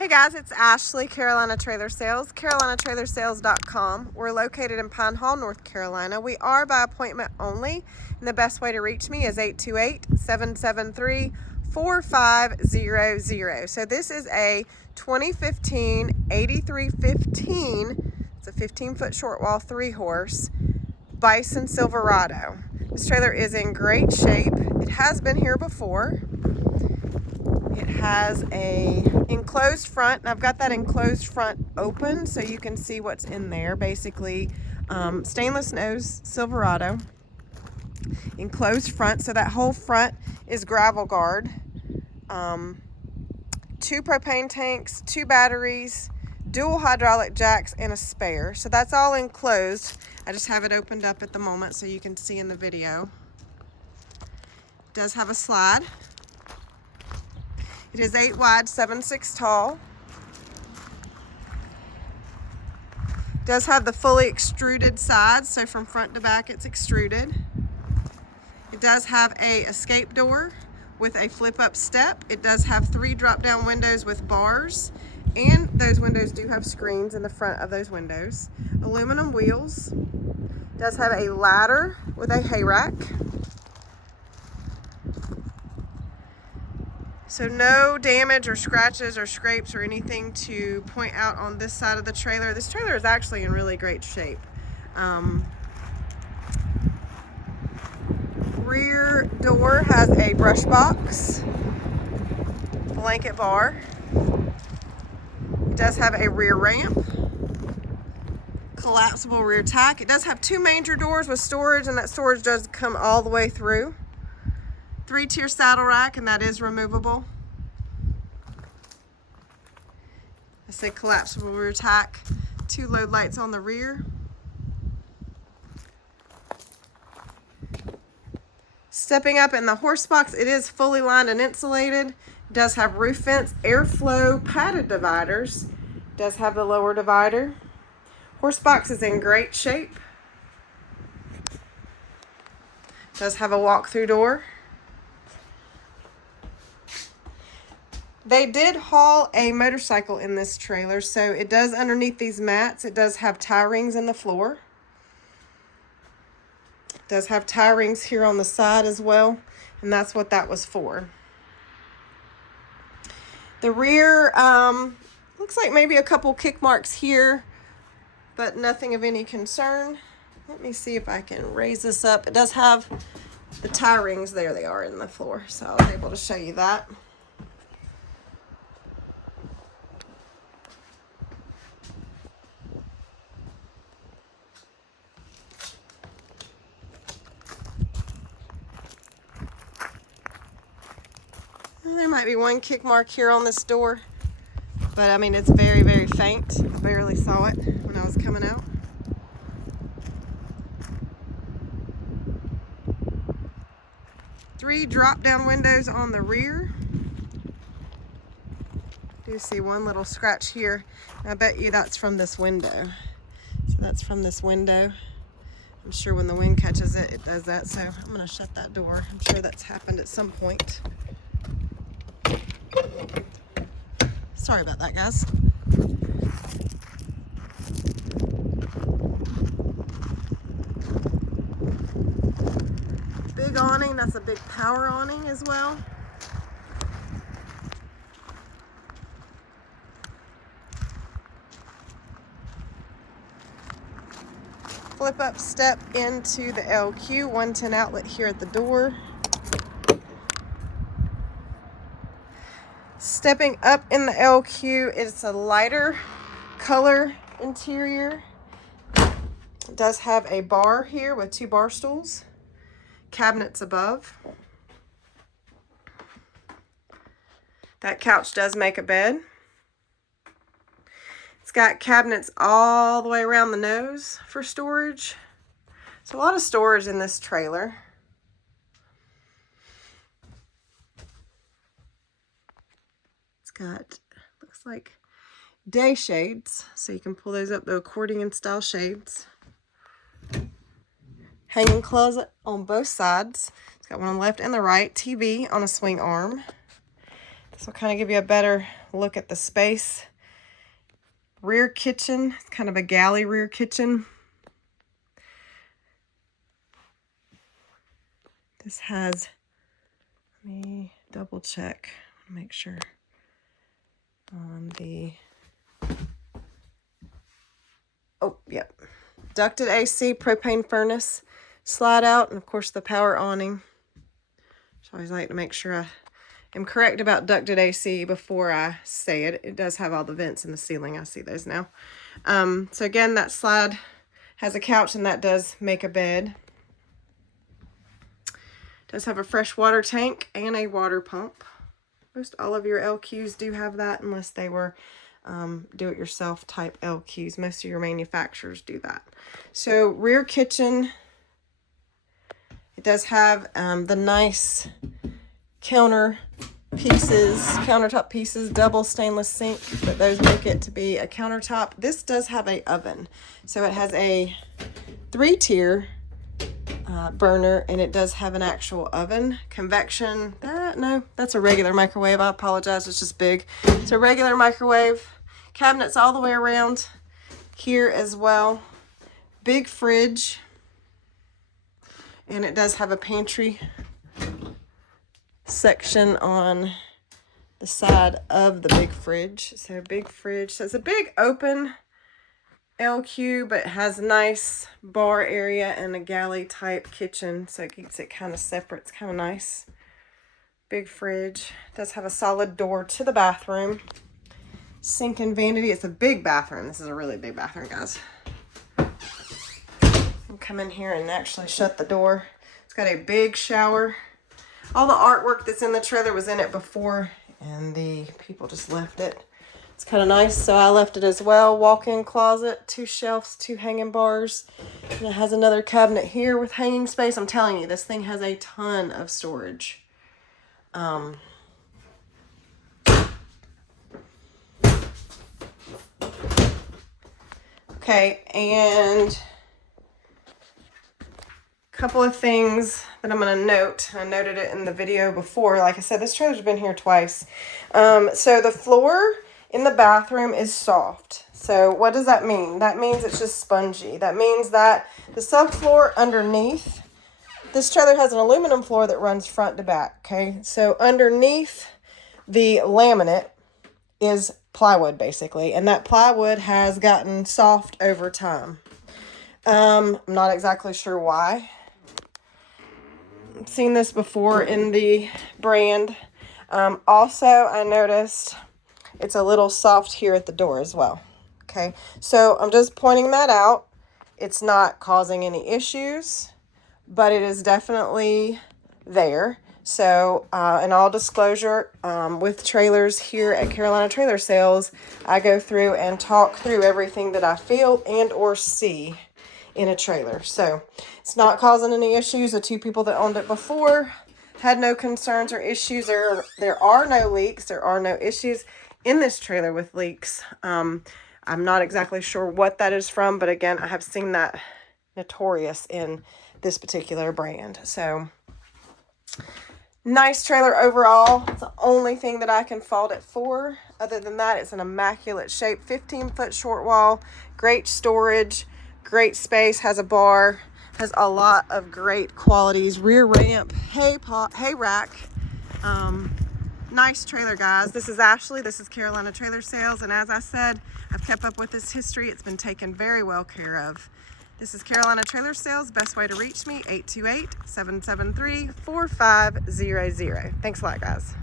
Hey guys, it's Ashley, Carolina Trailer Sales, carolinatrailersales.com. We're located in Pine Hall, North Carolina. We are by appointment only, and the best way to reach me is 828-773-4500. So this is a 2015 8315, it's a 15-foot short wall 3-horse Bison Silverado. This trailer is in great shape. It has been here before. It has a enclosed front, and I've got that enclosed front open so you can see what's in there. Basically, stainless nose Silverado, enclosed front, so that whole front is gravel guard. 2 propane tanks, 2 batteries, dual hydraulic jacks, and a spare. So that's all enclosed. I just have it opened up at the moment so you can see in the video. It does have a slide. It is 8 wide, 7'6" tall. It does have the fully extruded sides, so from front to back it's extruded. It does have a escape door with a flip-up step. It does have 3 drop-down windows with bars, and those windows do have screens in the front of those windows. Aluminum wheels. It does have a ladder with a hay rack. So no damage or scratches or scrapes or anything to point out on this side of the trailer. This trailer is actually in really great shape. Rear door has a brush box, blanket bar. It does have a rear ramp, collapsible rear tack. It does have 2 manger doors with storage, and that storage does come all the way through. 3-tier saddle rack, and that is removable. I say collapsible rear tack. 2 load lights on the rear. Stepping up in the horse box, it is fully lined and insulated. It does have roof vents, airflow, padded dividers. It does have the lower divider. Horse box is in great shape. It does have a walk-through door. They did haul a motorcycle in this trailer, so it does underneath these mats. It does have tie rings in the floor. It does have tie rings here on the side as well, and that's what that was for. The rear looks like maybe a couple kick marks here, but nothing of any concern. Let me see if I can raise this up. It does have the tie rings. There they are in the floor, so I was able to show you that. There might be 1 kick mark here on this door, but I mean, it's very, very faint. I barely saw it when I was coming out. Three drop-down windows on the rear. You see 1 little scratch here. I bet you that's from this window. So that's from this window. I'm sure when the wind catches it, it does that. So I'm going to shut that door. I'm sure that's happened at some point. Sorry about that, guys. Big awning, that's a big power awning as well. Flip up step into the LQ, 110 outlet here at the door. Stepping up in the LQ, it's a lighter color interior. It does have a bar here with 2 bar stools, cabinets above. That couch does make a bed. It's got cabinets all the way around the nose for storage. There's a lot of storage in this trailer. Got, looks like day shades, so you can pull those up, the accordion style shades. Hanging closet on both sides. It's got one on the left and the right. TV on a swing arm. So I'll kind of give you a better look at the space. Rear kitchen, it's kind of a galley rear kitchen. This has, let me double check, make sure on the, oh, yep. Ducted AC, propane furnace, slide out, and of course the power awning. So I always like to make sure I am correct about ducted AC before I say it. It does have all the vents in the ceiling. I see those now. So again, that slide has a couch, and that does make a bed. Does have a fresh water tank and a water pump. Most all of your LQs do have that, unless they were do-it-yourself type LQs. Most of your manufacturers do that. So rear kitchen, it does have the nice countertop pieces, double stainless sink, but those make it to be a countertop. This does have a oven, so it has a 3-tier burner, and it does have an actual oven. Convection, no, that's a regular microwave. I apologize, it's just big. It's a regular microwave. Cabinets all the way around here as well. Big fridge, and it does have a pantry section on the side of the big fridge. So big fridge, so it's a big open LQ, but it has a nice bar area and a galley type kitchen, so it keeps it kind of separate. It's kind of nice. Big fridge. It does have a solid door to the bathroom. Sink and vanity. It's a big bathroom. This is a really big bathroom, guys. I'll come in here and actually shut the door. It's got a big shower. All the artwork that's in the trailer was in it before, and the people just left it. It's kind of nice, so I left it as well. Walk-in closet, 2 shelves, 2 hanging bars. And it has another cabinet here with hanging space. I'm telling you, this thing has a ton of storage. Okay, and a couple of things that I'm going to note. I noted it in the video before. Like I said, this trailer's been here twice. So the floor in the bathroom is soft. So what does that mean? That means it's just spongy. That means that the subfloor underneath, this trailer has an aluminum floor that runs front to back, okay? So underneath the laminate is plywood, basically, and that plywood has gotten soft over time. I'm not exactly sure why. I've seen this before in the brand. Also, I noticed it's a little soft here at the door as well. Okay, so I'm just pointing that out. It's not causing any issues, but it is definitely there. So, in all disclosure, with trailers here at Carolina Trailer Sales, I go through and talk through everything that I feel and or see in a trailer. So, it's not causing any issues. The 2 people that owned it before had no concerns or issues. There are no leaks. There are no issues in this trailer with leaks. I'm not exactly sure what that is from, but again, I have seen that notorious in this particular brand. So, nice trailer overall. It's the only thing that I can fault it for. Other than that, it's an immaculate shape. 15-foot short wall, great storage, great space, has a bar, has a lot of great qualities. Rear ramp, hay rack. Nice trailer, guys. This is Ashley. This is Carolina Trailer Sales, and as I said, I've kept up with this history. It's been taken very well care of. This is Carolina Trailer Sales. Best way to reach me, 828-773-4500. Thanks a lot, guys.